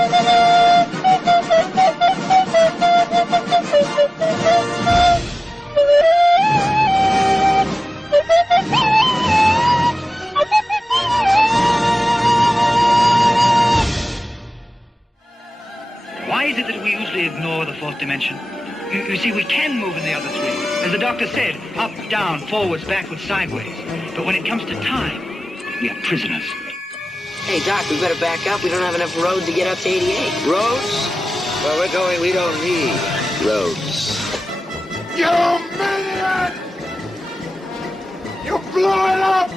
Why is it that we usually ignore the fourth dimension? You see, we can move in the other three. As the doctor said, up, down, forwards, backwards, sideways. But when it comes to time, we are prisoners. Hey, Doc, we better back up. We don't have enough road to get up to 88. Roads? Well, we're going, we don't need roads. You maniac! You blew it up!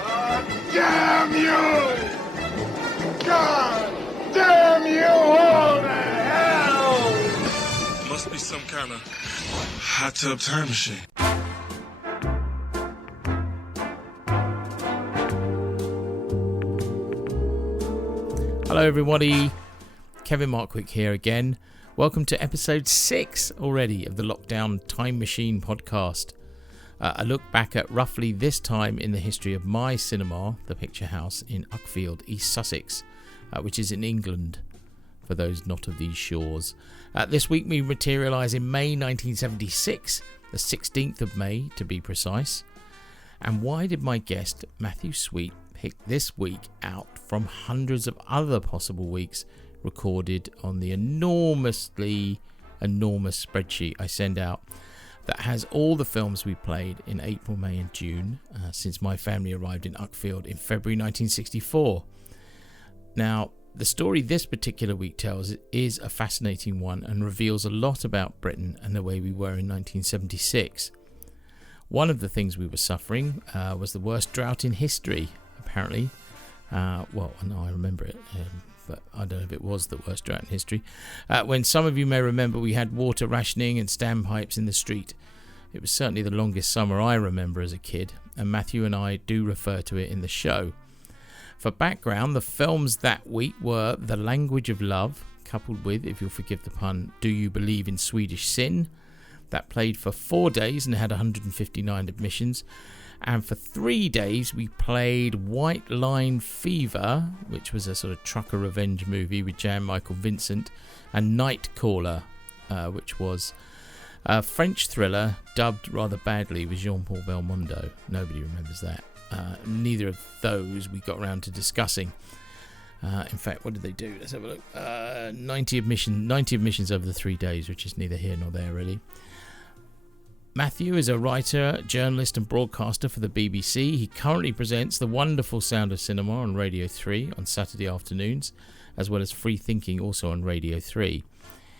God damn you! God damn you all to hell! Must be some kind of hot tub time machine. Hello everybody, Kevin Markwick here again. Welcome to episode 6 already of the Lockdown Time Machine podcast. A look back at roughly this time in the history of my cinema, the Picture House in Uckfield, East Sussex, which is in England, for those not of these shores. This week we materialise in May 1976, the 16th of May to be precise. And why did my guest Matthew Sweet pick this week out from hundreds of other possible weeks recorded on the enormous spreadsheet I send out that has all the films we played in April, May and June since my family arrived in Uckfield in February 1964. Now, the story this particular week tells is a fascinating one and reveals a lot about Britain and the way we were in 1976. One of the things we were suffering was the worst drought in history, apparently. Well, no, I remember it, but I don't know if it was the worst drought in history. When some of you may remember, we had water rationing and standpipes in the street. It was certainly the longest summer I remember as a kid, and Matthew and I do refer to it in the show. For background, the films that week were The Language of Love, coupled with, if you'll forgive the pun, Do You Believe in Swedish Sin? That played for 4 days and had 159 admissions. And for 3 days we played White Line Fever, which was a sort of trucker revenge movie with Jan Michael Vincent, and Nightcaller, which was a French thriller dubbed rather badly with Jean-Paul Belmondo. Nobody remembers that. Neither of those we got around to discussing. In fact, what did they do? Let's have a look. 90 admissions over the 3 days, which is neither here nor there really. Matthew is a writer, journalist and broadcaster for the BBC. He currently presents The Wonderful Sound of Cinema on Radio 3 on Saturday afternoons, as well as Free Thinking also on Radio 3.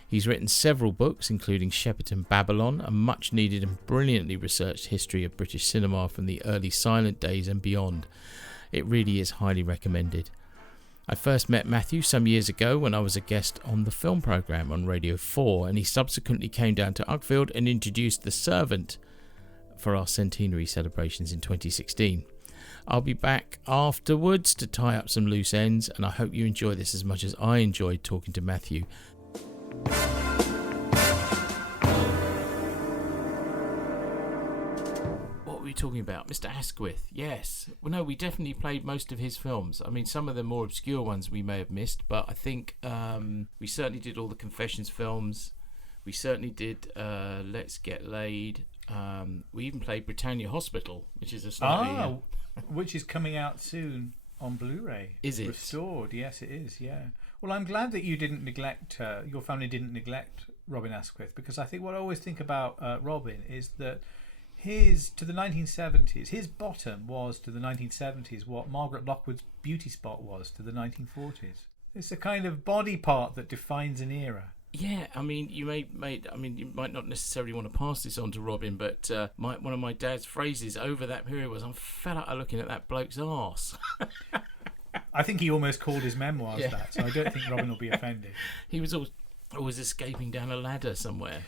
He's written several books, including Shepperton Babylon, a much needed and brilliantly researched history of British cinema from the early silent days and beyond. It really is highly recommended. I first met Matthew some years ago when I was a guest on the film programme on Radio 4, and he subsequently came down to Uckfield and introduced The Servant for our centenary celebrations in 2016. I'll be back afterwards to tie up some loose ends, and I hope you enjoy this as much as I enjoyed talking to Matthew. Talking about Mr. Asquith, yes. Well, no, we definitely played most of his films. I mean, some of the more obscure ones we may have missed, but I think we certainly did all the Confessions films. We certainly did Let's Get Laid. We even played Britannia Hospital, which is a slightly... which is coming out soon on Blu-ray. Is it? Restored, yes it is, yeah. Well, I'm glad that you didn't neglect, your family didn't neglect Robin Asquith, because I think what I always think about Robin is that to the 1970s, his bottom was to the 1970s what Margaret Lockwood's beauty spot was to the 1940s. It's a kind of body part that defines an era. Yeah, I mean, you might not necessarily want to pass this on to Robin, but one of my dad's phrases over that period was, "I'm fed up of looking at that bloke's arse." I think he almost called his memoirs that, so I don't think Robin will be offended. He was always escaping down a ladder somewhere.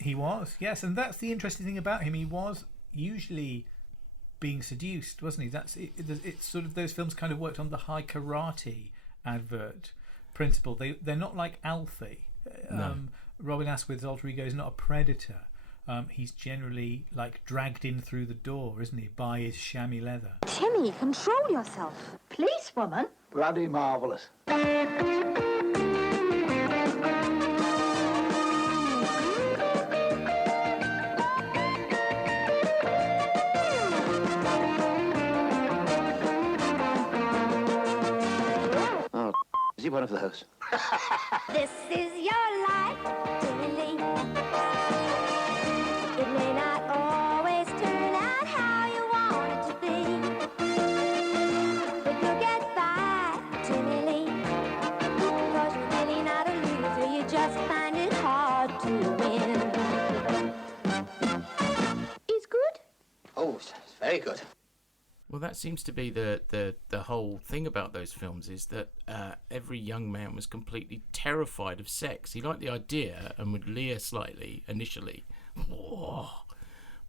He was, yes, and that's the interesting thing about him. He was usually being seduced, wasn't he? That's it. It's sort of, those films kind of worked on the high karate advert principle. They're not like Alfie. No. Robin Asquith's alter ego is not a predator. he's generally like dragged in through the door, isn't he, by his chamois leather. Timmy, control yourself. Policewoman? Bloody marvellous. Oh, is he one of those? This is your life, Timmy Lee. It may not always turn out how you want it to be, but you'll get by, Timmy Lee. 'Cause you're really not a loser, you just find it hard to win. It's good? Oh, it's very good. Well, that seems to be the whole thing about those films, is that every young man was completely terrified of sex. He liked the idea and would leer slightly initially. Whoa.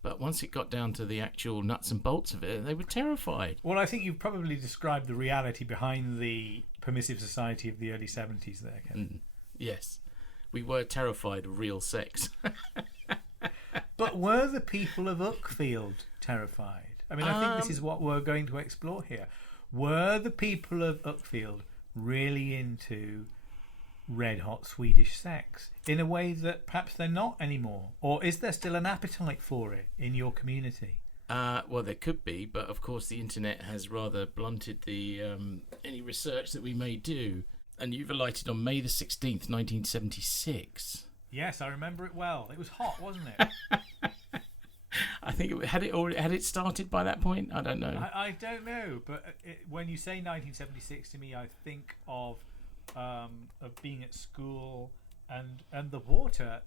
But once it got down to the actual nuts and bolts of it, they were terrified. Well, I think you've probably described the reality behind the permissive society of the early 70s there, Kevin. Yes, we were terrified of real sex. But were the people of Uckfield terrified? I mean, I think this is what we're going to explore here. Were the people of Uckfield really into red-hot Swedish sex in a way that perhaps they're not anymore? Or is there still an appetite for it in your community? Well, there could be, but of course the internet has rather blunted the any research that we may do. And you've alighted on May the 16th, 1976. Yes, I remember it well. It was hot, wasn't it? I think had it started by that point. I don't know. I don't know, but when you say 1976 to me, I think of being at school and the water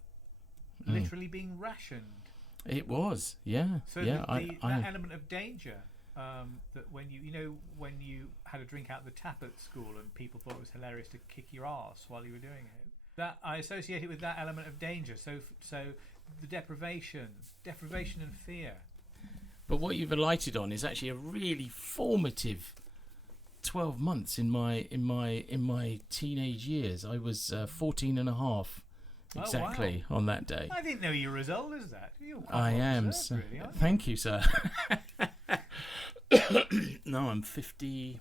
literally being rationed. It was, yeah. So yeah, that element of danger, that when when you had a drink out of the tap at school and people thought it was hilarious to kick your arse while you were doing it, that I associate it with that element of danger. So the deprivation and fear. But what you've alighted on is actually a really formative 12 months in my teenage years. I was 14 and a half exactly on that day. I didn't know you were as old as that. You're quite I well am. deserved, really, aren't you? Thank you, sir. No, I'm 50.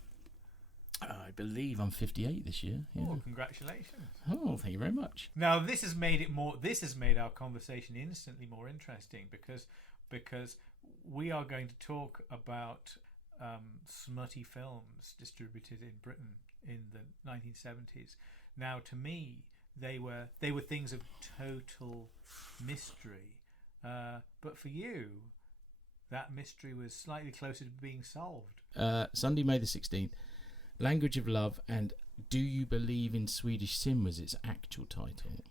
I believe I'm 58 this year. Yeah. Oh, congratulations! Oh, thank you very much. Now this has made it more. This has made our conversation instantly more interesting because we are going to talk about smutty films distributed in Britain in the 1970s. Now, to me, they were things of total mystery, but for you, that mystery was slightly closer to being solved. Sunday, May the 16th. Language of Love and Do You Believe in Swedish Sin was its actual title.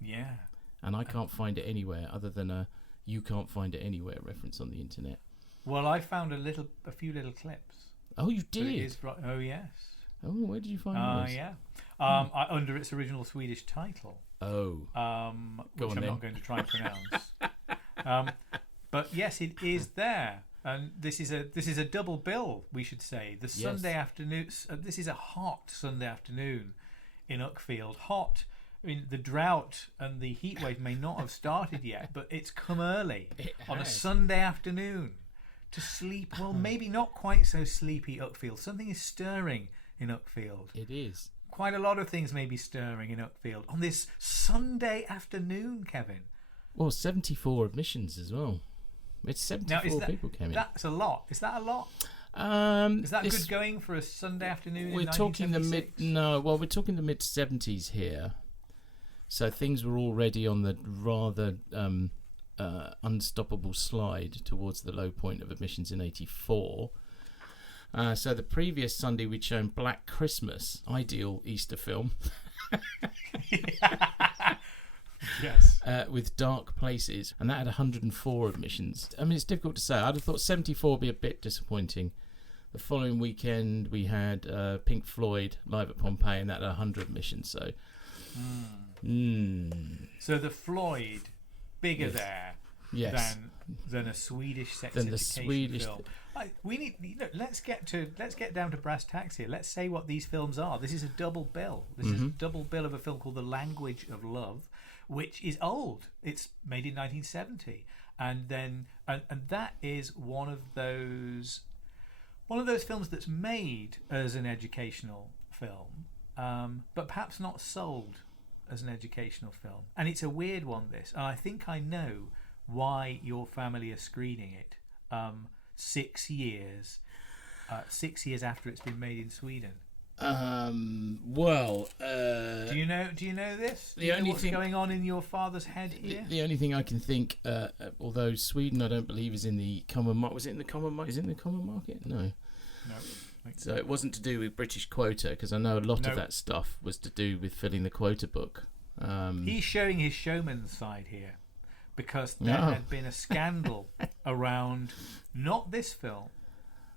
Yeah. And I can't find it anywhere other than a You Can't Find It Anywhere reference on the internet. Well, I found a few little clips. Oh, you did? Oh, yes. Oh, where did you find those? Yeah. Under its original Swedish title. Oh. Which I'm not going to try and pronounce. But yes, it is there. And this is a double bill, we should say. The Sunday afternoon. This is a hot Sunday afternoon in Uckfield. Hot. I mean, the drought and the heat wave may not have started yet, but it's come early on a Sunday afternoon to sleep. Well, maybe not quite so sleepy Uckfield. Something is stirring in Uckfield. It is. Quite a lot of things may be stirring in Uckfield on this Sunday afternoon, Kevin. Well, 74 admissions as well. It's 74 people came in. That's a lot. Is that a lot? Is that good going for a Sunday afternoon? We're in talking the we're talking the mid 70s here. So things were already on the rather unstoppable slide towards the low point of admissions in 84. So the previous Sunday we'd shown Black Christmas, ideal Easter film. Yes. With Dark Places, and that had 104 admissions. I mean, it's difficult to say. I'd have thought 74 would be a bit disappointing. The following weekend we had Pink Floyd live at Pompeii, and that had 100 admissions. So, So the Floyd bigger there than a Swedish sex education film. We need. Let's get down to brass tacks here. Let's say what these films are. This is a double bill. This is a double bill of a film called The Language of Love, which is old. It's made in 1970, and that is one of those films that's made as an educational film, but perhaps not sold as an educational film. And it's a weird one, this, and I think I know why your family are screening it 6 years after it's been made in Sweden. Do you know this? Do you know what's going on in your father's head here? The only thing I can think, although Sweden, I don't believe, is in the common market. Was it in the common market? Is it in the common market? No. So it wasn't to do with British quota, because I know a lot of that stuff was to do with filling the quota book. He's showing his showman's side here, because there had been a scandal around not this film,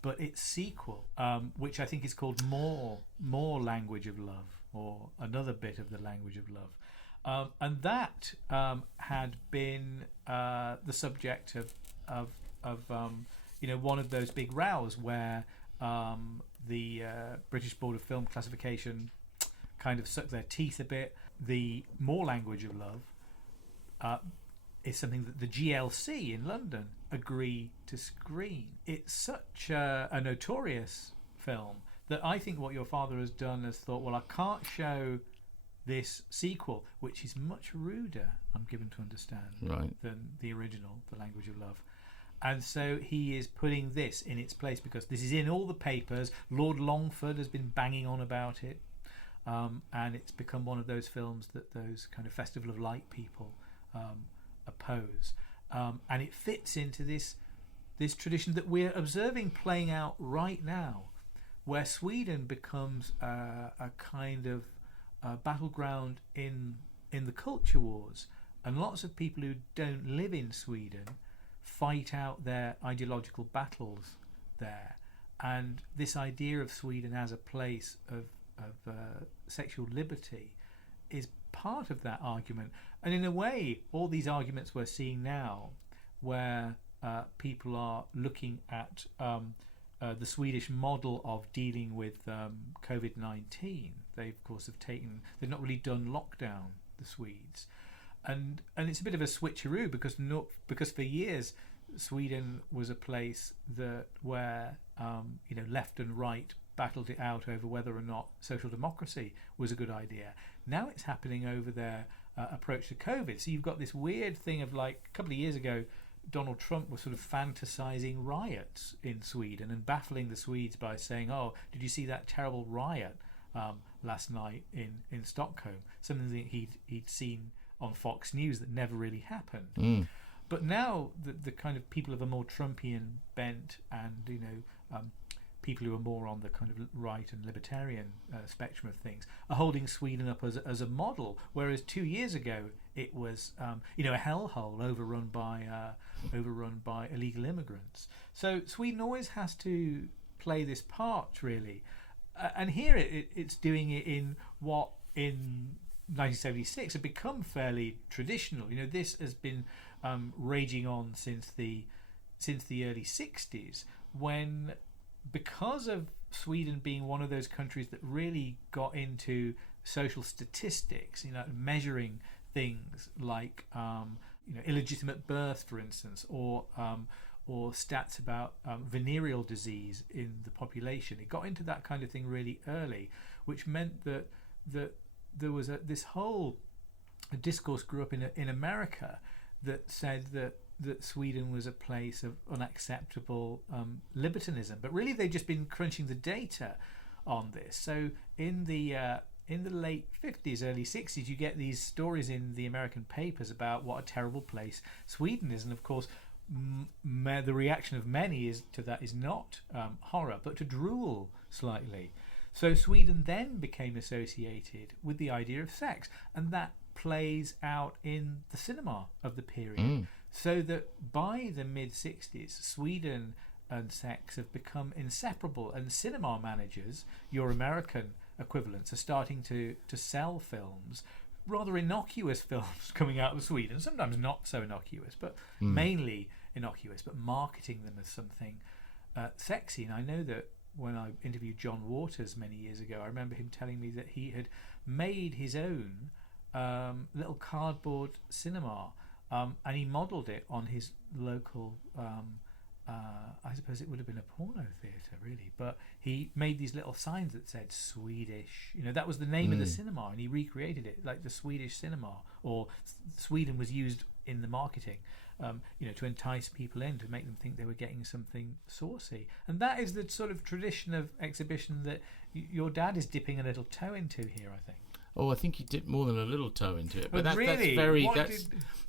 but its sequel, which I think is called More Language of Love, or Another Bit of the Language of Love, and that had been the subject of one of those big rows where the British Board of Film Classification kind of sucked their teeth a bit. The More Language of Love is something that the GLC in London agree to screen. It's such a notorious film that I think what your father has done is thought, well, I can't show this sequel, which is much ruder, I'm given to understand, than the original, The Language of Love. And so he is putting this in its place, because this is in all the papers. Lord Longford has been banging on about it, and it's become one of those films that those kind of Festival of Light people oppose, and it fits into this tradition that we're observing playing out right now, where Sweden becomes a kind of battleground in the culture wars, and lots of people who don't live in Sweden fight out their ideological battles there. And this idea of Sweden as a place of sexual liberty is part of that argument. And in a way, all these arguments we're seeing now, where people are looking at the Swedish model of dealing with COVID-19, they of course they've not really done lockdown, the Swedes, and it's a bit of a switcheroo, because for years Sweden was a place where left and right battled it out over whether or not social democracy was a good idea. Now it's happening over their approach to COVID. So you've got this weird thing of, like, a couple of years ago, Donald Trump was sort of fantasizing riots in Sweden and baffling the Swedes by saying, "Oh, did you see that terrible riot last night in Stockholm?" Something that he'd seen on Fox News that never really happened. But now the kind of people of a more Trumpian bent, and people who are more on the kind of right and libertarian spectrum of things, are holding Sweden up as a model, whereas 2 years ago it was a hellhole overrun by illegal immigrants. So Sweden always has to play this part, really, and here it's doing it in what in 1976 had become fairly traditional. This has been raging on since the early 60s, when, because of Sweden being one of those countries that really got into social statistics, measuring things like illegitimate birth, for instance, or stats about venereal disease in the population. It got into that kind of thing really early, which meant that there was this whole discourse grew up in America that said that Sweden was a place of unacceptable libertinism, but really they've just been crunching the data on this. So in the late 50s, early 60s, you get these stories in the American papers about what a terrible place Sweden is, and of course the reaction of many to that is not horror, but to drool slightly. So Sweden then became associated with the idea of sex, and that plays out in the cinema of the period. So that by the mid-60s, Sweden and sex have become inseparable, and cinema managers, your American equivalents, are starting to sell films, rather innocuous films coming out of Sweden, sometimes not so innocuous, but mainly innocuous, but marketing them as something sexy. And I know that when I interviewed John Waters many years ago, I remember him telling me that he had made his own little cardboard cinema, and he modelled it on his local. I suppose it would have been a porno theatre, really, but he made these little signs that said Swedish. That was the name of the cinema, and he recreated it like the Swedish cinema, or Sweden was used in the marketing, to entice people in, to make them think they were getting something saucy. And that is the sort of tradition of exhibition that your dad is dipping a little toe into here, I think. Oh, I think he dipped more than a little toe into it, but really?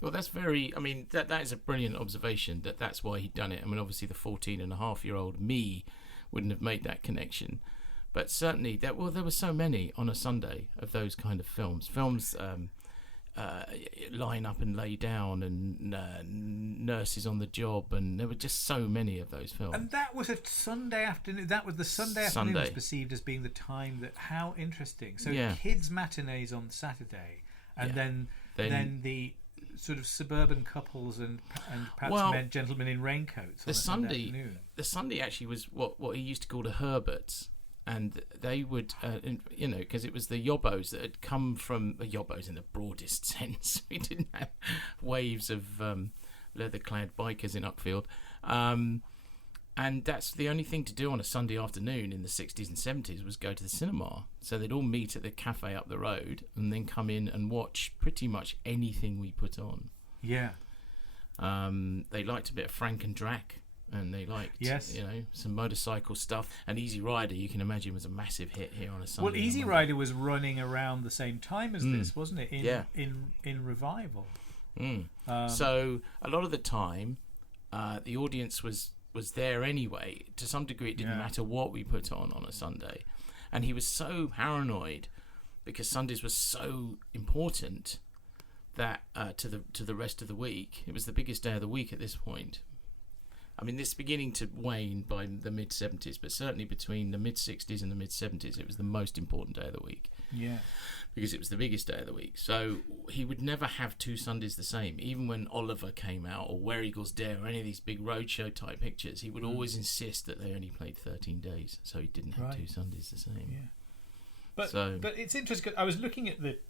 that's very. I mean, that is a brilliant observation. That's why he'd done it. I mean, obviously, the 14-and-a-half-year-old me wouldn't have made that connection, but certainly there were so many on a Sunday of those kind of films. Line Up and Lay Down, and Nurses on the Job, and there were just so many of those films. And that was a Sunday afternoon. That was the Sunday afternoon was perceived as being the time that. How interesting! So kids' matinees on Saturday, and then the sort of suburban couples and perhaps gentlemen in raincoats. The Sunday actually was what he used to call the Herberts. And they would, because it was the yobbos that had come from the yobbos in the broadest sense. We didn't have waves of leather-clad bikers in Uckfield. And that's the only thing to do on a Sunday afternoon in the 60s and 70s was go to the cinema. So they'd all meet at the cafe up the road and then come in and watch pretty much anything we put on. Yeah. They liked a bit of Frank and Drac. And they liked, some motorcycle stuff. And Easy Rider, you can imagine, was a massive hit here on a Sunday. Well, Easy Rider was running around the same time as this, wasn't it? In revival. So a lot of the time, the audience was there anyway. To some degree, it didn't matter what we put on a Sunday. And he was so paranoid because Sundays were so important that to the rest of the week, it was the biggest day of the week at this point. I mean, this is beginning to wane by the mid-70s, but certainly between the mid-60s and the mid-70s, it was the most important day of the week. Yeah. Because it was the biggest day of the week. So he would never have two Sundays the same. Even when Oliver came out, or Where Eagles Dare, or any of these big roadshow type pictures, he would always insist that they only played 13 days. So he didn't have two Sundays the same. Yeah. But it's interesting. I was looking at looking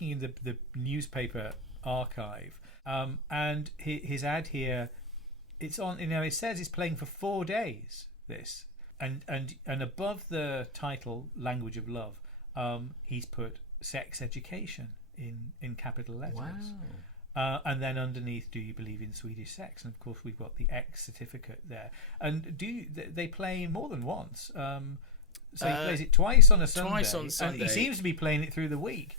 in the newspaper archive, and his ad here. It's on. It says it's playing for 4 days. This and above the title "Language of Love," he's put "Sex Education" in capital letters. Wow. And then underneath, "Do you believe in Swedish sex?" And of course, we've got the X certificate there. And they play more than once? So he plays it twice on a Sunday. Twice on Sunday. And he seems to be playing it through the week.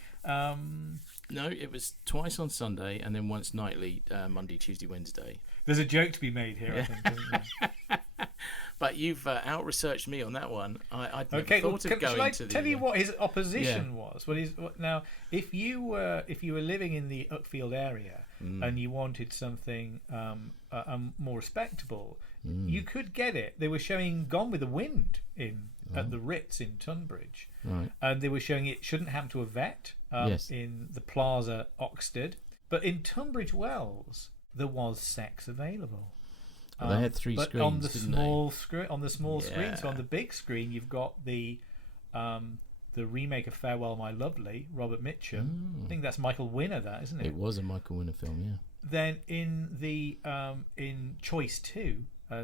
No, it was twice on Sunday and then once nightly, Monday, Tuesday, Wednesday. There's a joke to be made here, I think, isn't there? But you've out-researched me on that one. I'd never thought of going shall I to the... tell you what his opposition was? Now, if you were living in the Uckfield area and you wanted something more respectable, you could get it. They were showing Gone with the Wind at the Ritz in Tunbridge, and they were showing It Shouldn't Happen to a Vet in the Plaza Oxted. But in Tunbridge Wells, there was sex available. Well, they had three screens, on the didn't small screen. On the small screen, so on the big screen, you've got the remake of Farewell My Lovely, Robert Mitchum. I think that's Michael Winner, that isn't it? It was a Michael Winner film, yeah. Then in the in Choice 2,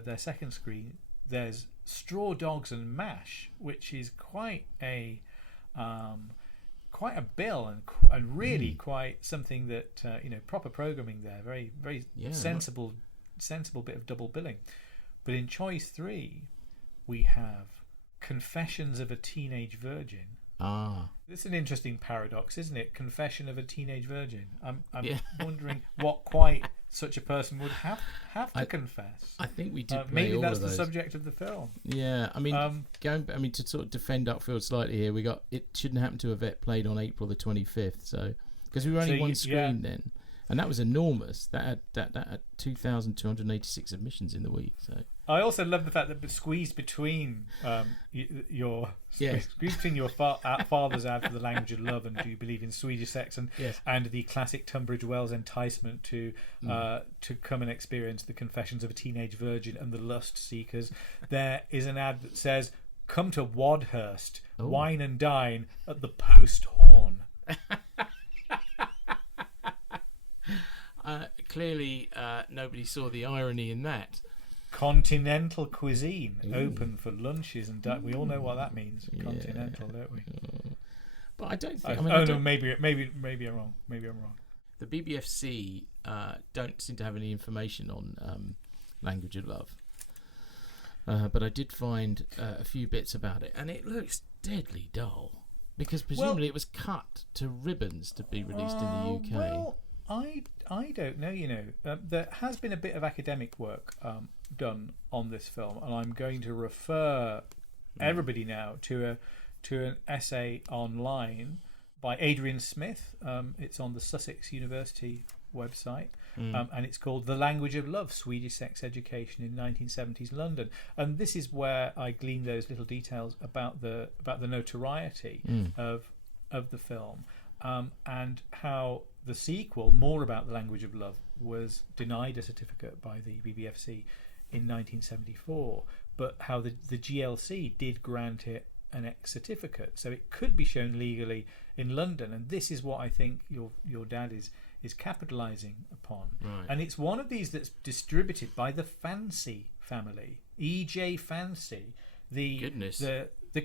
their second screen, there's Straw Dogs and Mash, which is quite a bill and really quite something that proper programming there, very very sensible bit of double billing. But in Choice 3 we have Confessions of a Teenage Virgin. This is an interesting paradox, isn't it? Confession of a Teenage Virgin. I'm wondering what quite such a person would have to confess. I think we did play maybe all that's of the those. Subject of the film. Yeah, I mean, to sort of defend Uckfield slightly here, we got It Shouldn't Happen to a Vet played on April the 25th, so because we were only one screen then, and that was enormous. That had 2,286 submissions in the week. So I also love the fact that squeezed between your father's ad for The Language of Love and Do You Believe in Swedish Sex and the classic Tunbridge Wells enticement to come and experience the Confessions of a Teenage Virgin and the Lust Seekers, there is an ad that says, "Come to Wadhurst, wine and dine at the Post Horn." Clearly, nobody saw the irony in that. Continental cuisine open for lunches and we all know what that means. Continental, don't we? But I don't think. No, maybe I'm wrong. Maybe I'm wrong. The BBFC don't seem to have any information on Language of Love. But I did find a few bits about it, and it looks deadly dull. Because presumably it was cut to ribbons to be released in the UK. Well, I don't know, there has been a bit of academic work done on this film, and I'm going to refer everybody now to an essay online by Adrian Smith. It's on the Sussex University website, and it's called The Language of Love, Swedish Sex Education in 1970s London. And this is where I glean those little details about the notoriety of the film, and how the sequel, more about The Language of Love, was denied a certificate by the BBFC in 1974, but how the GLC did grant it an X certificate, so it could be shown legally in London. And this is what I think your dad is capitalising upon. Right. And it's one of these that's distributed by the Fancy family, E.J. Fancy, the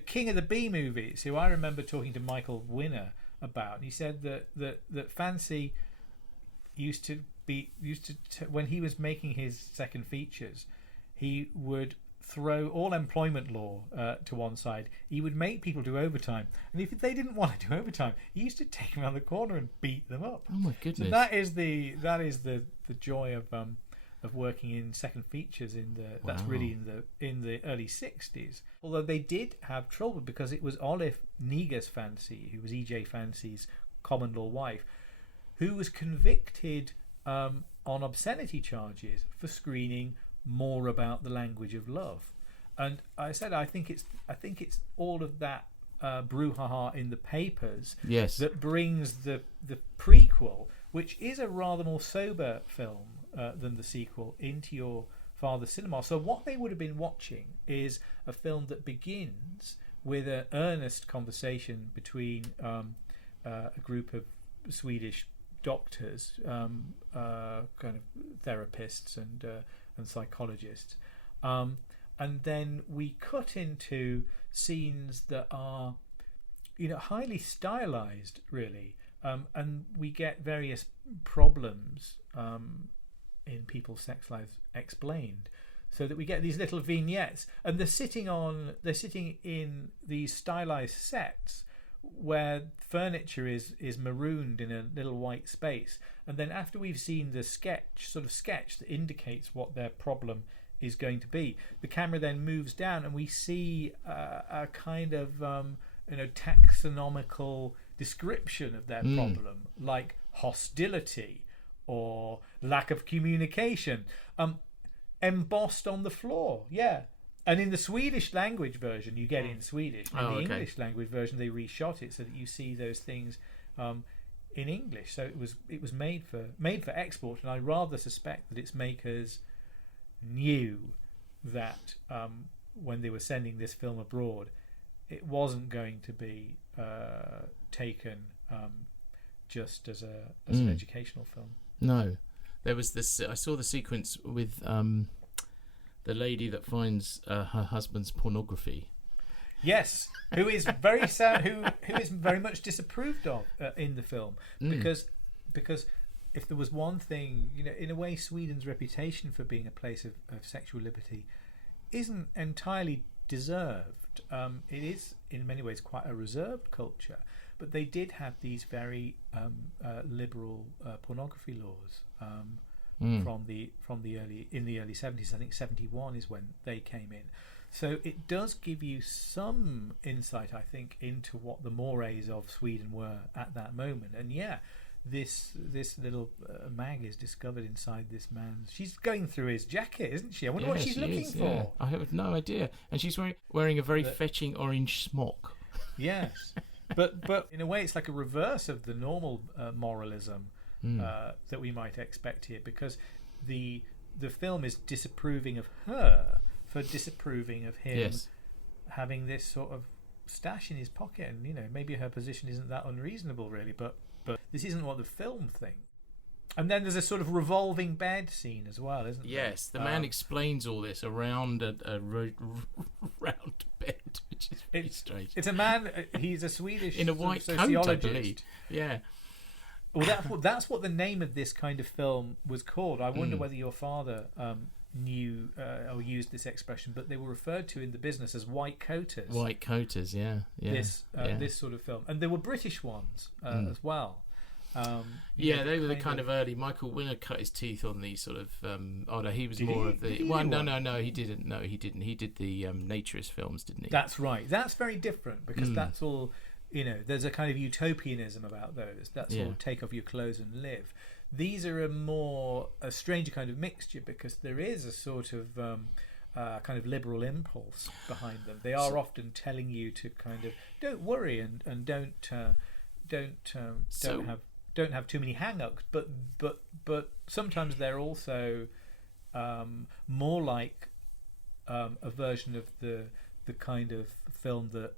king of the B movies, who I remember talking to Michael Winner about, and he said that Fancy used to when he was making his second features, he would throw all employment law to one side. He would make people do overtime, and if they didn't want to do overtime, he used to take them around the corner and beat them up. Oh my goodness! So that is the joy of working in second features that's really in the early 60s. Although they did have trouble because it was Olive Negus Fancy, who was E.J. Fancy's common law wife, who was convicted on obscenity charges for screening more about The Language of Love. And I said I think it's all of that brouhaha in the papers that brings the prequel, which is a rather more sober film than the sequel, into your father's cinema. So what they would have been watching is a film that begins with an earnest conversation between a group of Swedish doctors, kind of therapists and psychologists, and then we cut into scenes that are, highly stylized, really, and we get various problems in people's sex lives explained, so that we get these little vignettes, and they're sitting in these stylized sets where furniture is marooned in a little white space, and then after we've seen the sketch that indicates what their problem is going to be, the camera then moves down and we see a kind of taxonomical description of their problem, like hostility or lack of communication, embossed on the floor. And in the Swedish language version, you get it in Swedish. In the English language version, they reshot it so that you see those things in English. So it was made for export, and I rather suspect that its makers knew that when they were sending this film abroad, it wasn't going to be taken just as an educational film. No, there was this. I saw the sequence with the lady that finds her husband's pornography. Yes, who is very sad, who is very much disapproved of in the film, because if there was one thing, in a way, Sweden's reputation for being a place of sexual liberty isn't entirely deserved. It is in many ways quite a reserved culture, but they did have these very liberal pornography laws. From the early 70s. I think 71 is when they came in. So it does give you some insight, I think, into what the mores of Sweden were at that moment. And this little mag is discovered inside this man's. She's going through his jacket, isn't she? I wonder what she's looking for. Yeah. I have no idea. And she's wearing a very fetching orange smock. Yes, but in a way, it's like a reverse of the normal moralism that we might expect here, because the film is disapproving of her for disapproving of him having this sort of stash in his pocket, and maybe her position isn't that unreasonable, really. But this isn't what the film thinks. And then there's a sort of revolving bed scene as well, isn't there? Yes, the man explains all this around a round bed, which is very strange. It's a man. He's a Swedish in a white coat, I believe. Yeah. Well, that's what the name of this kind of film was called. I wonder whether your father knew or used this expression, but they were referred to in the business as white coaters. White coaters, yeah. This sort of film, and there were British ones as well. They were the kind of early. Michael Winner cut his teeth on these sort of. He was more of the. Well, no, he didn't. No, he didn't. He did the naturist films, didn't he? That's right. That's very different because that's all. There's a kind of utopianism about those. That's all. Take off your clothes and live. These are a stranger kind of mixture because there is a sort of kind of liberal impulse behind them. They are often telling you to kind of don't worry and don't have too many hang-ups, but sometimes they're also more like a version of the kind of film that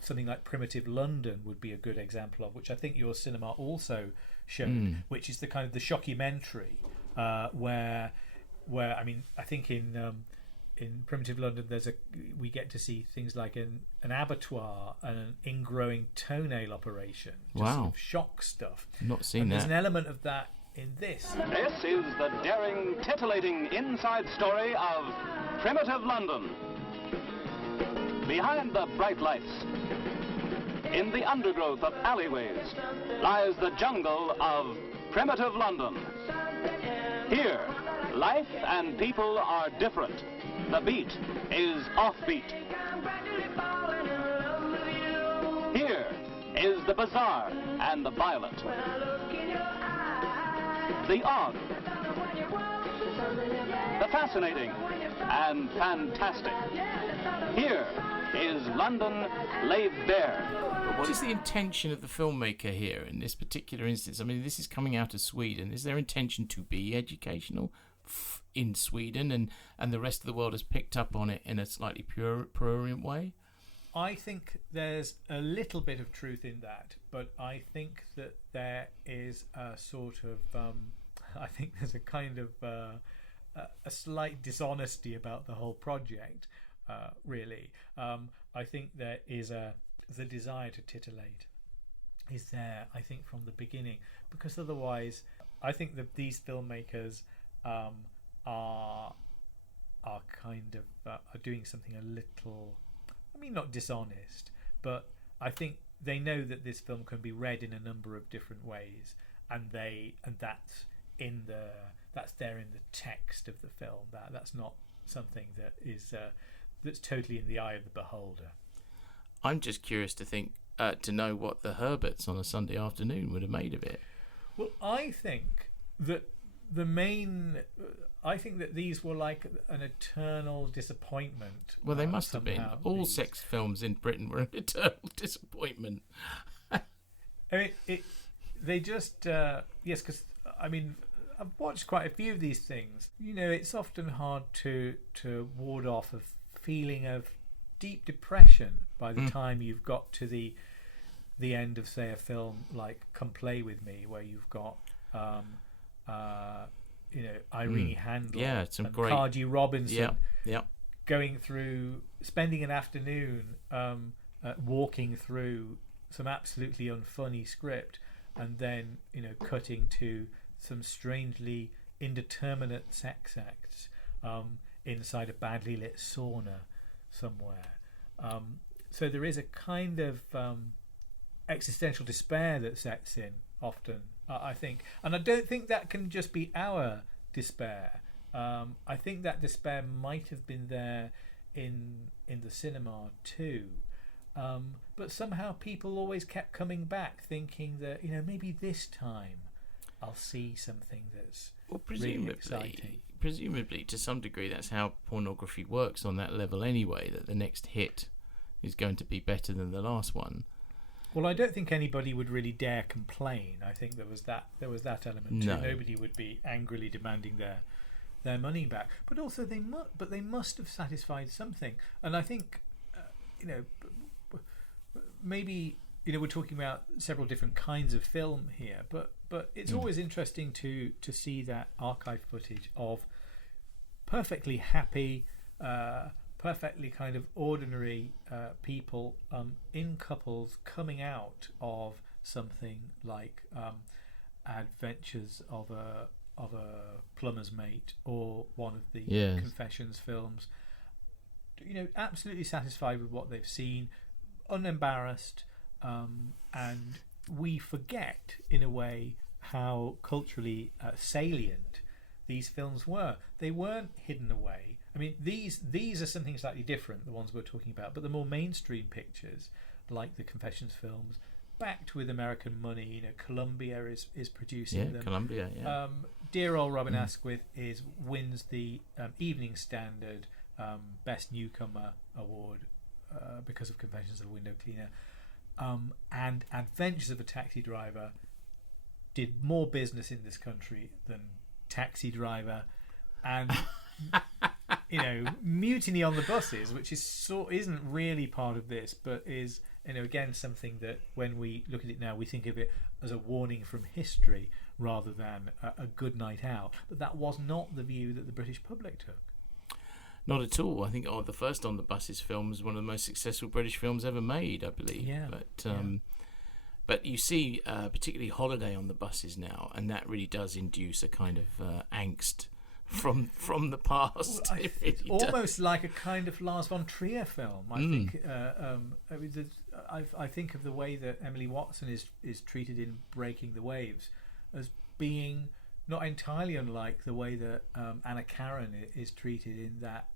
something like Primitive London would be a good example of, which I think your cinema also showed, which is the kind of the shockumentary where I mean I think in Primitive London we get to see things like an abattoir and an ingrowing toenail operation. Just sort of shock stuff. Not seen and that. There's an element of that in this. This is the daring, titillating inside story of Primitive London. Behind the bright lights, in the undergrowth of alleyways, lies the jungle of Primitive London. Here, life and people are different. The beat is offbeat. Here is the bizarre and the violent. The odd. The fascinating and fantastic. Here is London laid bare. But what is the intention of the filmmaker here in this particular instance? I mean, this is coming out of Sweden. Is their intention to be educational in Sweden, and the rest of the world has picked up on it in a slightly prurient way? I think there's a little bit of truth in that, but I think that there is a sort of I think there's a kind of a slight dishonesty about the whole project. Really, I think there is the desire to titillate is there. I think from the beginning, because otherwise, I think that these filmmakers are kind of are doing something a little. I mean, not dishonest, but I think they know that this film can be read in a number of different ways, and that's there in the text of the film. That's not something that is that's totally in the eye of the beholder. I'm just curious to know what the Herberts on a Sunday afternoon would have made of it. Well, I think that I think that these were like an eternal disappointment. Well, they must have been. All these sex films in Britain were an eternal disappointment. I mean, they just yes, because I mean, I've watched quite a few of these things. You know, it's often hard to ward off a feeling of deep depression by the time you've got to the end of, say, a film like Come Play With Me, where you've got Irene Handel and great Cardew Robinson going spending an afternoon walking through some absolutely unfunny script, and then cutting to some strangely indeterminate sex acts inside a badly lit sauna somewhere. So there is a kind of existential despair that sets in often, I think, and I don't think that can just be our despair. I think that despair might have been there in the cinema too, but somehow people always kept coming back, thinking that maybe this time I'll see something that's really exciting. Presumably, to some degree, that's how pornography works on that level anyway, that the next hit is going to be better than the last one. Well, I don't think anybody would really dare complain. I think there was that element too. Nobody would be angrily demanding their money back. But also they must have satisfied something. And I think maybe we're talking about several different kinds of film here, but it's always interesting to see that archive footage of perfectly happy, perfectly kind of ordinary people in couples coming out of something like Adventures of a Plumber's Mate or one of the Confessions films. Absolutely satisfied with what they've seen, unembarrassed, and we forget in a way how culturally salient these films were. They weren't hidden away. I mean, these are something slightly different, the ones we're talking about, but the more mainstream pictures, like the Confessions films, backed with American money, Columbia is producing them. Columbia, yeah. Dear old Robin Asquith wins the Evening Standard Best Newcomer Award because of Confessions of a Window Cleaner. And Adventures of a Taxi Driver did more business in this country than Taxi Driver, and Mutiny on the Buses, which isn't really part of this, but is again something that when we look at it now, we think of it as a warning from history rather than a good night out. But that was not the view that the British public took. Not at all. I think the first On the Buses film was one of the most successful British films ever made, I believe. Yeah. But you see, particularly Holiday on the Buses now, and that really does induce a kind of angst from the past. Well, it's almost like a kind of Lars von Trier film. I think. I think of the way that Emily Watson is treated in Breaking the Waves as being not entirely unlike the way that Anna Karen is treated in that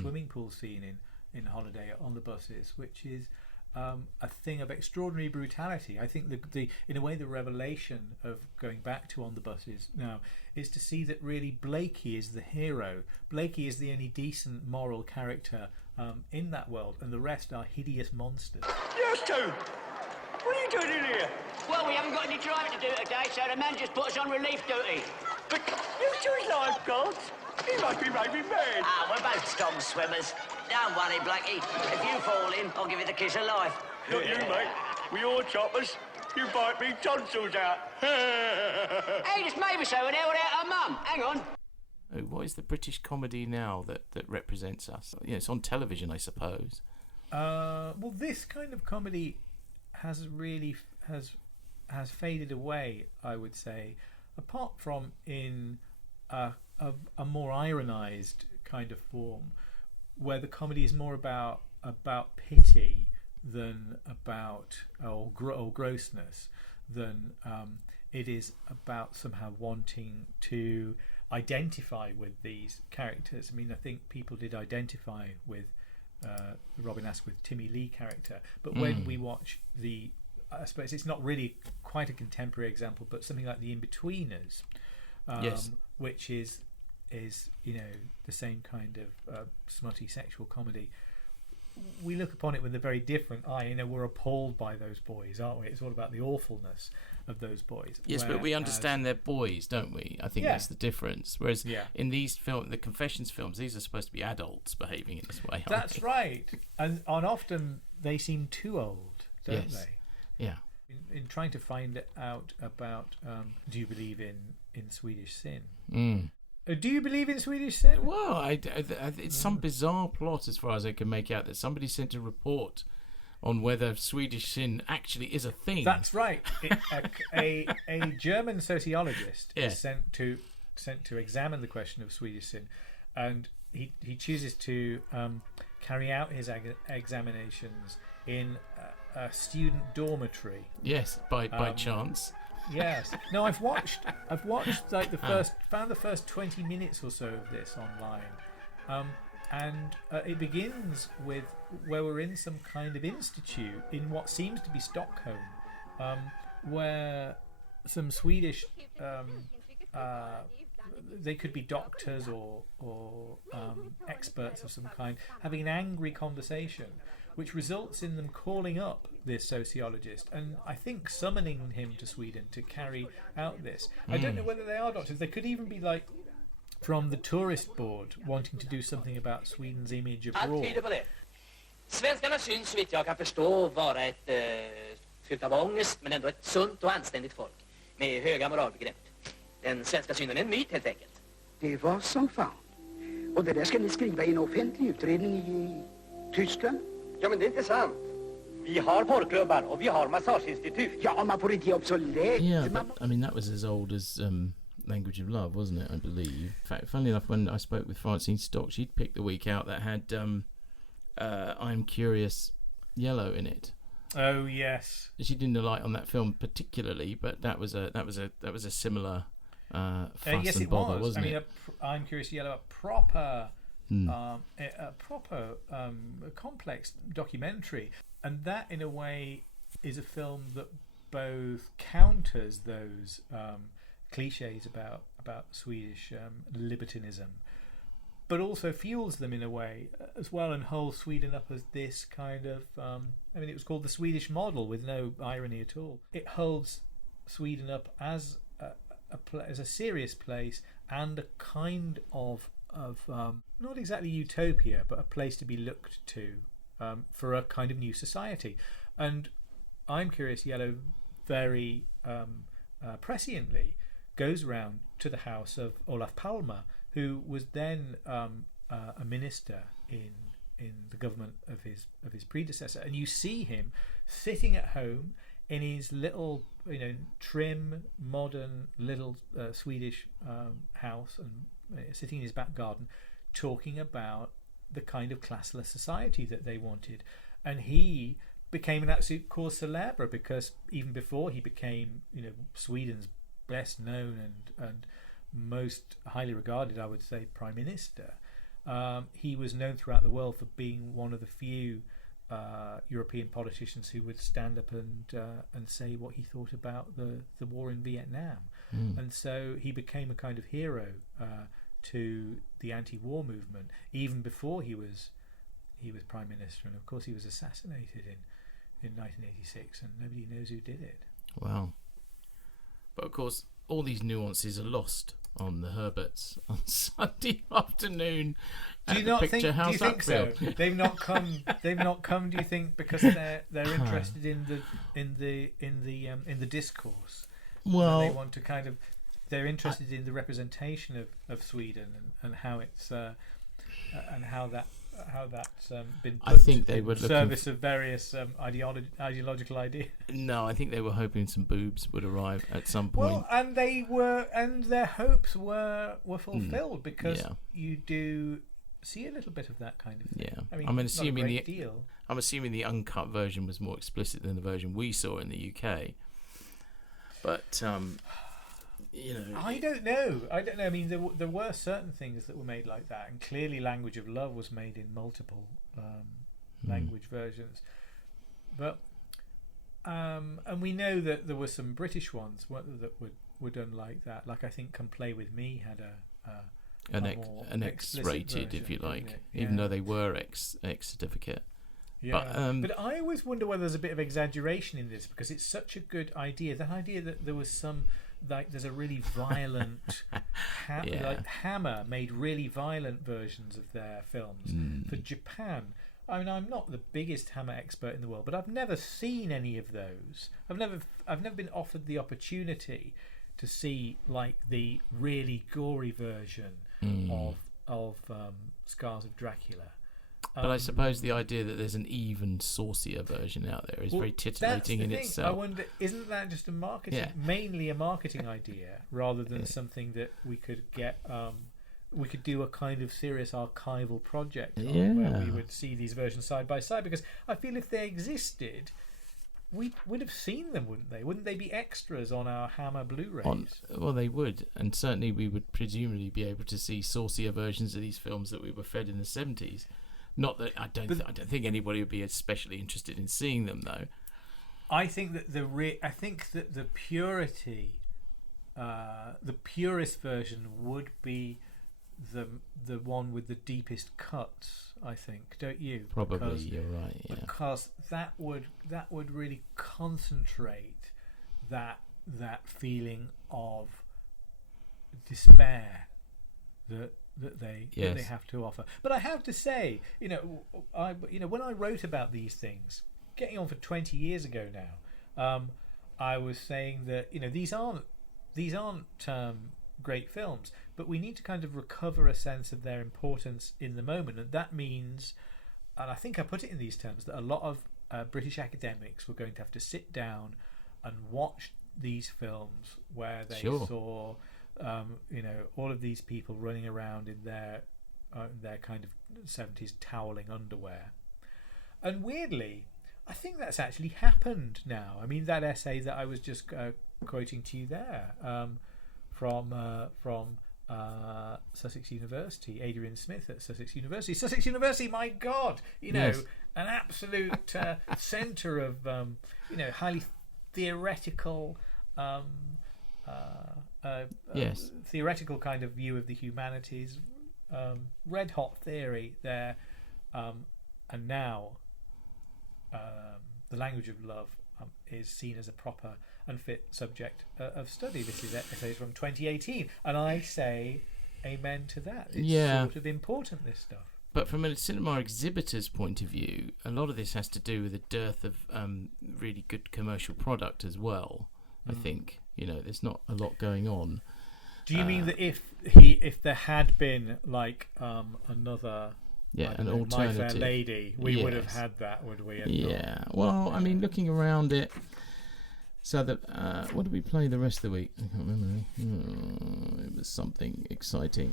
swimming pool scene in Holiday on the Buses, which is a thing of extraordinary brutality. I think the in a way the revelation of going back to On the Buses now is to see that really Blakey is the hero. Blakey is the only decent moral character in that world, and the rest are hideous monsters. Yes, two. What are you doing in here? Well, we haven't got any driving to do today, so the man just put us on relief duty. But you two lifeguards? He must be raving mad. We're both strong swimmers. Don't worry, Blackie. If you fall in, I'll give you the kiss of life. Not you, mate. We all choppers. You bite me tonsils out. Hey, just maybe so and held out her mum. Hang on. What is the British comedy now that represents us? It's on television, I suppose. Well, this kind of comedy has really has faded away, I would say, apart from in a more ironized kind of form, where the comedy is more about pity than about or grossness than it is about somehow wanting to identify with these characters. I mean, I think people did identify with the Robin Asquith Timmy Lee character, but when we watch I suppose it's not really quite a contemporary example, but something like The In-Betweeners, which is the same kind of smutty sexual comedy. We look upon it with a very different eye. We're appalled by those boys, aren't we? It's all about the awfulness of those boys. Yes, but we understand they're boys, don't we? I think that's the difference. Whereas in these the Confessions films, these are supposed to be adults behaving in this way. That's right, and often they seem too old, don't they? Yeah. In trying to find out about, do you believe in Swedish Sin? Do you believe in Swedish Sin? Well, it's some bizarre plot, as far as I can make out, that somebody sent a report on whether Swedish Sin actually is a thing. That's right. A German sociologist is sent to examine the question of Swedish Sin, and he chooses to carry out his examinations in a student dormitory. Yes, by chance. Yes. No, I've watched like found the first 20 minutes or so of this online, and it begins with where we're in some kind of institute in what seems to be Stockholm, where some Swedish they could be doctors or experts of some kind having an angry conversation, which results in them calling up this sociologist and I think summoning him to Sweden to carry out this. I don't know whether they are doctors. They could even be like from the tourist board wanting to do something about Sweden's image abroad. Svenskarna syns, så vitt jag kan förstå, vara ett fyllt av ångest, men ändå ett sunt och anständigt folk med höga moralbegrepp. Den svenska synden är en myt, helt enkelt. Det var som fan. Och det där ska ni skriva i en offentlig utredning i Tyskland? Ja, men det är inte sant. Vi har porrklubbar och vi har massageinstitut. Ja, man får inte ge upp så lätt. Yeah, but I mean that was as old as Language of Love, wasn't it? I believe. In fact, funnily enough, when I spoke with Francine Stock, she'd picked the week out that had I'm Curious Yellow in it. Oh yes. She didn't alight on that film particularly, but that was a similar fuss yes, and it bother, was. wasn't I mean, it? I'm Curious Yellow, a proper complex documentary, and that in a way is a film that both counters those cliches about Swedish libertinism, but also fuels them in a way as well, and holds Sweden up as this kind of I mean, it was called the Swedish model with no irony at all. It holds Sweden up as a serious place and a kind of not exactly utopia, but a place to be looked to for a kind of new society. And I'm Curious Yellow very presciently goes round to the house of Olaf Palme, who was then a minister in the government of his predecessor, and you see him sitting at home in his little, trim, modern little Swedish house, and sitting in his back garden, talking about the kind of classless society that they wanted. And he became an absolute cause célèbre, because even before he became, Sweden's best known and most highly regarded, I would say, prime minister, he was known throughout the world for being one of the few European politicians who would stand up and say what he thought about the war in Vietnam. And so he became a kind of hero to the anti-war movement even before he was prime minister. And of course he was assassinated in 1986, and nobody knows who did it. Wow. But of course all these nuances are lost on the Herberts on Sunday afternoon. Do you not think? Do you think so? They've not come. Do you think because they're interested in the discourse? Well, and they want to kind of. They're interested in the representation of Sweden and how it's and how that's been put, I think they would service of various ideological ideas. No, I think they were hoping some boobs would arrive at some point. Well, and their hopes were fulfilled, because you do see a little bit of that kind of thing. Yeah, I mean, I'm assuming not a great deal. I'm assuming the uncut version was more explicit than the version we saw in the UK. But I don't know. I mean, there were certain things that were made like that, and clearly Language of Love was made in multiple language versions. But and we know that there were some British ones that were done like that. Like I think Come Play With Me had an X-rated, version, if you like, yeah. even though they were X certificate. Yeah, but I always wonder whether there's a bit of exaggeration in this, because it's such a good idea. That idea that there was some, like, there's a really violent like Hammer made really violent versions of their films for Japan. I mean, I'm not the biggest Hammer expert in the world, but I've never seen any of those. I've never been offered the opportunity to see like the really gory version of Scars of Dracula. But I suppose the idea that there's an even saucier version out there is very titillating in itself. I wonder, isn't that just mainly a marketing idea, rather than something that we could get? We could do a kind of serious archival project where we would see these versions side by side. Because I feel if they existed, we would have seen them, wouldn't they? Wouldn't they be extras on our Hammer Blu-rays? Well, they would, and certainly we would presumably be able to see saucier versions of these films that we were fed in the 70s. Not that I don't think anybody would be especially interested in seeing them, though. I think that the purity, the purest version would be the one with the deepest cuts. I think, don't you? Probably, you're right. Yeah. Because that would really concentrate that feeling of despair that that they have to offer. But I have to say, when I wrote about these things, getting on for 20 years ago now, I was saying that these aren't great films, but we need to kind of recover a sense of their importance in the moment, and that means, and I think I put it in these terms, that a lot of British academics were going to have to sit down and watch these films where they saw all of these people running around in their kind of 70s toweling underwear. And weirdly, I think that's actually happened now. I mean, that essay that I was just quoting to you there from Sussex University, Adrian Smith at Sussex University, my God, an absolute centre of highly theoretical theoretical kind of view of the humanities, red hot theory there, and now the language of love is seen as a proper and fit subject of study. This is essays from 2018, and I say amen to that. It's sort of important, this stuff. But from a cinema exhibitor's point of view, a lot of this has to do with a dearth of really good commercial product as well. I think there's not a lot going on. Do you mean that if there had been like another an alternative My Fair Lady, we would have had that, would we? Yeah. Well, I mean, looking around it. So that what did we play the rest of the week? I can't remember. It was something exciting.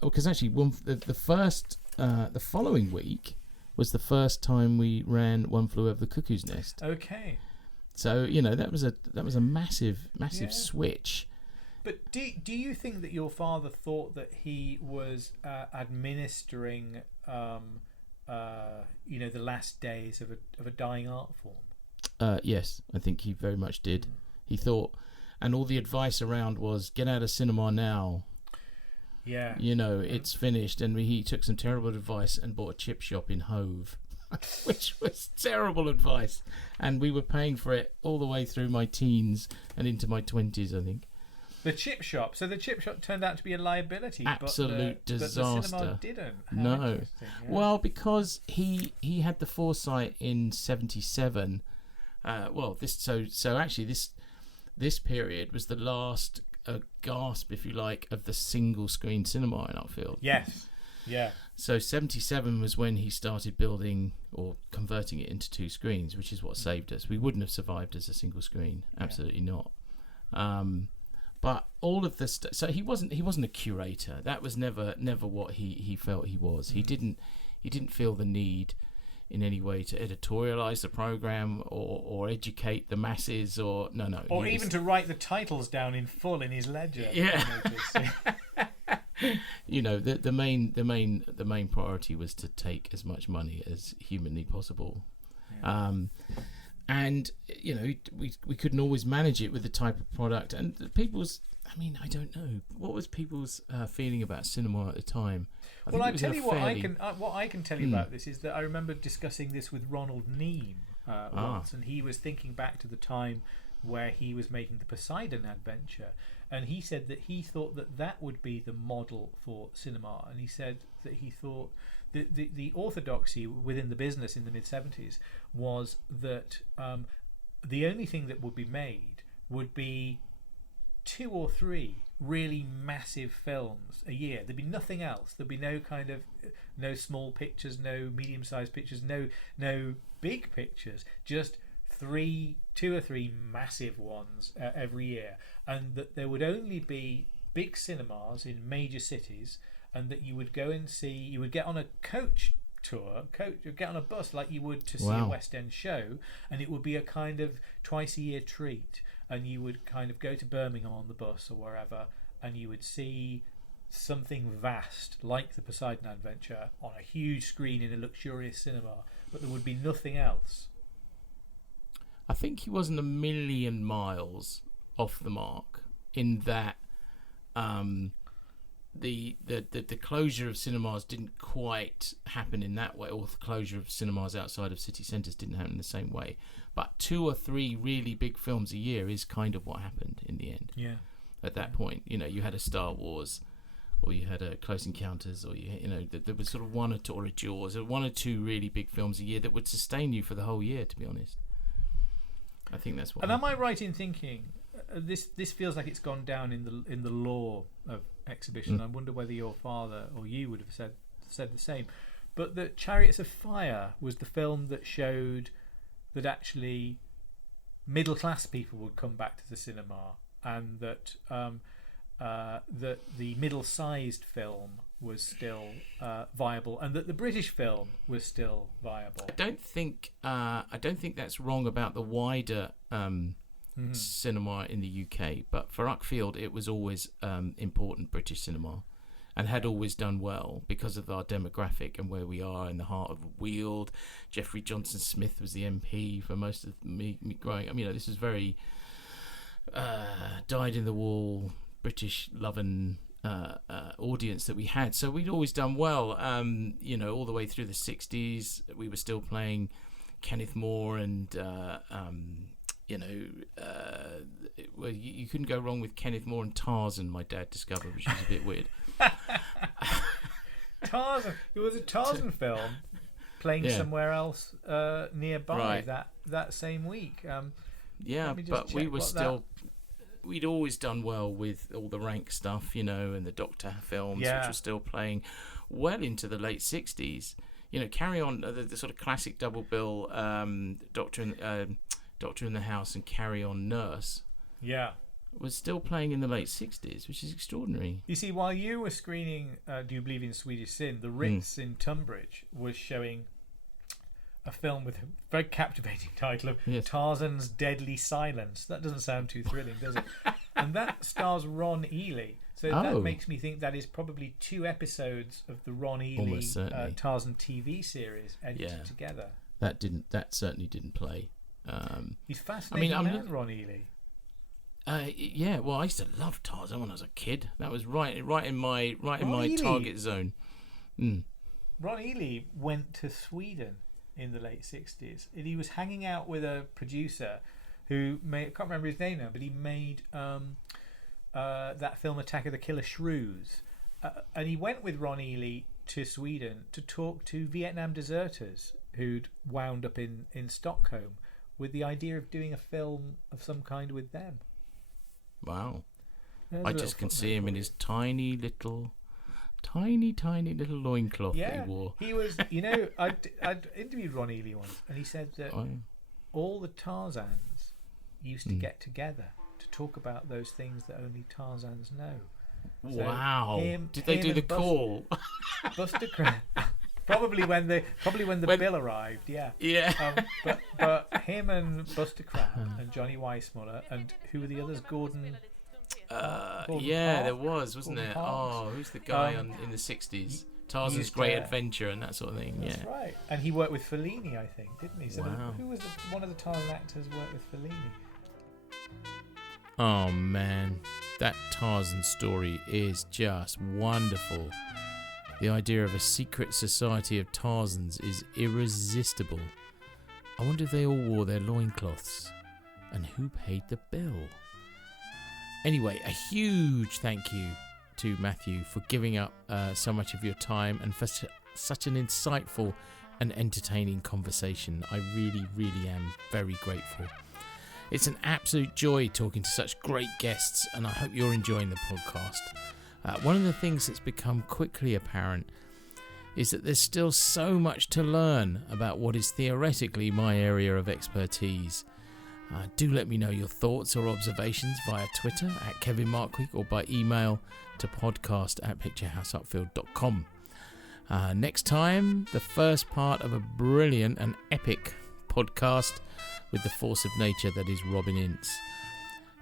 Because actually, the following week was the first time we ran One Flew Over the Cuckoo's Nest. Okay. So that was a massive switch. But do you think that your father thought that he was administering the last days of a dying art form? Yes, I think he very much did. He thought, and all the advice around was, get out of cinema now. Yeah. It's finished. And he took some terrible advice and bought a chip shop in Hove, which was terrible advice. And we were paying for it all the way through my teens and into my 20s, I think. The chip shop. So the chip shop turned out to be a liability. Absolute disaster. But the cinema didn't. No. Well, because he had the foresight in 1977. This period was the last gasp, if you like, of the single screen cinema in Upfield. Yes. Yeah. So 1977 was when he started building or converting it into two screens, which is what saved us. We wouldn't have survived as a single screen. Absolutely not. But all of this, so he wasn't a curator. That was never what he felt he was. He didn't feel the need in any way to editorialize the program or educate the masses or or even to write the titles down in full in his ledger. Yeah. The main priority was to take as much money as humanly possible. Yeah. And we couldn't always manage it with the type of product and I don't know what was people's feeling about cinema at the time. I tell you what I can tell you about this is that I remember discussing this with Ronald Neame once, and he was thinking back to the time where he was making the Poseidon Adventure, and he said that he thought that would be the model for cinema, and he said that he thought the orthodoxy within the business in the mid-70s was that the only thing that would be made would be 2 or 3 really massive films a year. There'd be nothing else. There'd be no small pictures, no medium-sized pictures, no big pictures. Just 2 or 3 massive ones every year, and that there would only be big cinemas in major cities, and that you would go and see. You would get on a coach tour, you'd get on a bus like you would to see a West End show, and it would be a kind of twice a year treat. And you would kind of go to Birmingham on the bus or wherever, and you would see something vast like the Poseidon Adventure on a huge screen in a luxurious cinema, but there would be nothing else. I think he wasn't a million miles off the mark in that the closure of cinemas didn't quite happen in that way, or the closure of cinemas outside of city centres didn't happen in the same way. But 2 or 3 really big films a year is kind of what happened in the end. Yeah. At that point, you had a Star Wars or you had a Close Encounters, or there was sort of one or Jaws, or one or two really big films a year that would sustain you for the whole year. To be honest, I think that's what. And am I right in thinking this feels like it's gone down in the lore of exhibition? I wonder whether your father or you would have said the same, but that Chariots of Fire was the film that showed that actually middle class people would come back to the cinema, and that that the middle-sized film was still viable, and that the British film was still viable. I don't think that's wrong about the wider cinema in the UK, but for Uckfield it was always important British cinema, and had always done well because of our demographic and where we are in the heart of Weald. Geoffrey Johnson Smith was the MP for most of me growing up. This was very dyed-in-the-wall British loving audience that we had, so we'd always done well. All the way through the 60s, we were still playing Kenneth More, and you couldn't go wrong with Kenneth More and Tarzan. My dad discovered, which was a bit weird. Tarzan. There was a Tarzan film playing somewhere else nearby that same week. But we were still. We'd always done well with all the rank stuff, and the Doctor films, which were still playing well into the late 60s. Carry On, the sort of classic double bill, Doctor in the House and Carry On Nurse. Yeah. Was still playing in the late 60s, which is extraordinary. You see, while you were screening Do You Believe in Swedish Sin, the Ritz in Tunbridge was showing a film with a very captivating title of Tarzan's Deadly Silence. That doesn't sound too thrilling, does it? And that stars Ron Ely. So that makes me think that is probably 2 episodes of the Ron Ely Tarzan TV series edited together. That certainly didn't play. He's fascinating man, Ron Ely. Well, I used to love Tarzan when I was a kid. That was right in my target zone. Ron Ely went to Sweden in the late 60s, and he was hanging out with a producer who I can't remember his name now, but he made that film Attack of the Killer Shrews, and he went with Ron Ely to Sweden to talk to Vietnam deserters who'd wound up in Stockholm, with the idea of doing a film of some kind with them. Wow. I just can see him in his tiny little loincloth that he wore. He was, I'd interviewed Ron Ely once, and he said that all the Tarzans used to get together to talk about those things that only Tarzans know. So wow. Did they do the call? Buster Crabbe. Probably when the bill arrived, yeah. But him and Buster Crabbe and Johnny Weissmuller, and who were the others? Gordon Parks? There wasn't there? Oh, who's the guy in the 60s? Tarzan's Great Adventure and that sort of thing. That's right. And he worked with Fellini, I think, didn't he? So who was one of the Tarzan actors worked with Fellini? Oh man, that Tarzan story is just wonderful. The idea of a secret society of Tarzans is irresistible. I wonder if they all wore their loincloths. And who paid the bill? Anyway, a huge thank you to Matthew for giving up so much of your time and for such an insightful and entertaining conversation. I really, really am very grateful. It's an absolute joy talking to such great guests, and I hope you're enjoying the podcast. One of the things that's become quickly apparent is that there's still so much to learn about what is theoretically my area of expertise. Do let me know your thoughts or observations via Twitter at Kevin Markwick, or by email to podcast@picturehouseupfield.com. Next time, the first part of a brilliant and epic podcast with the force of nature that is Robin Ince.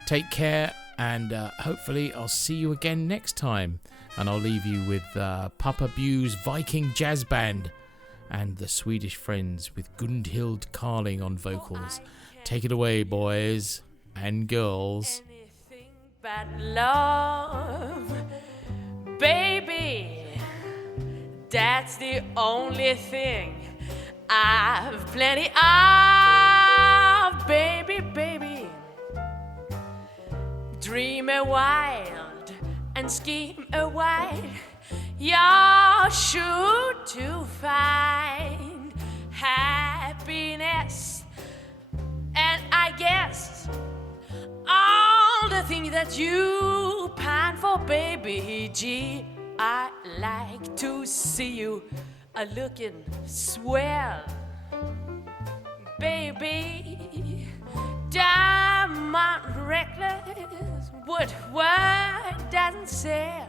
Take care, and hopefully I'll see you again next time. And I'll leave you with Papa Bew's Viking Jazz Band and the Swedish Friends with Gundhild Carling on vocals. Take it away, boys and girls. Anything but love, baby. That's the only thing I've plenty of, baby, baby. Dream a wild and and scheme a while, you're sure to find happiness. And I guess all the things that you pine for, baby, gee, I like to see you looking swell, baby. Diamond reckless, what word doesn't sell,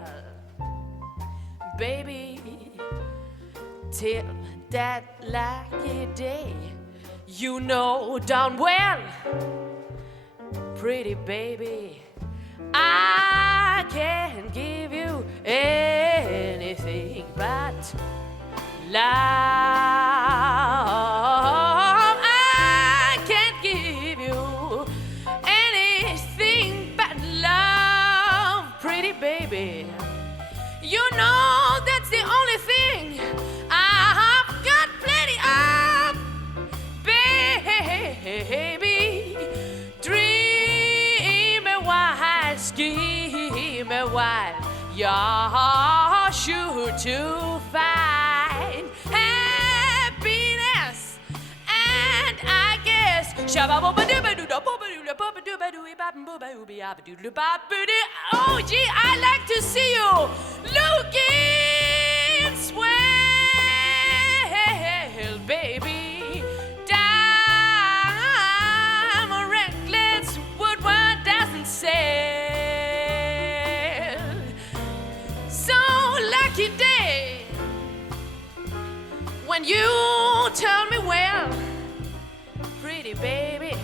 baby. Till that lucky day, you know darn well, pretty baby, I can't give you anything but love. I can't give you anything but love, pretty baby. You know that's the only thing I've got plenty of, baby. Dream a while, scheme a while, you're sure to find happiness. And I guess oh gee, I like to see you looking swell, baby. Diamond reckless, woodward doesn't sell. So lucky day when you tell me, well, pretty baby,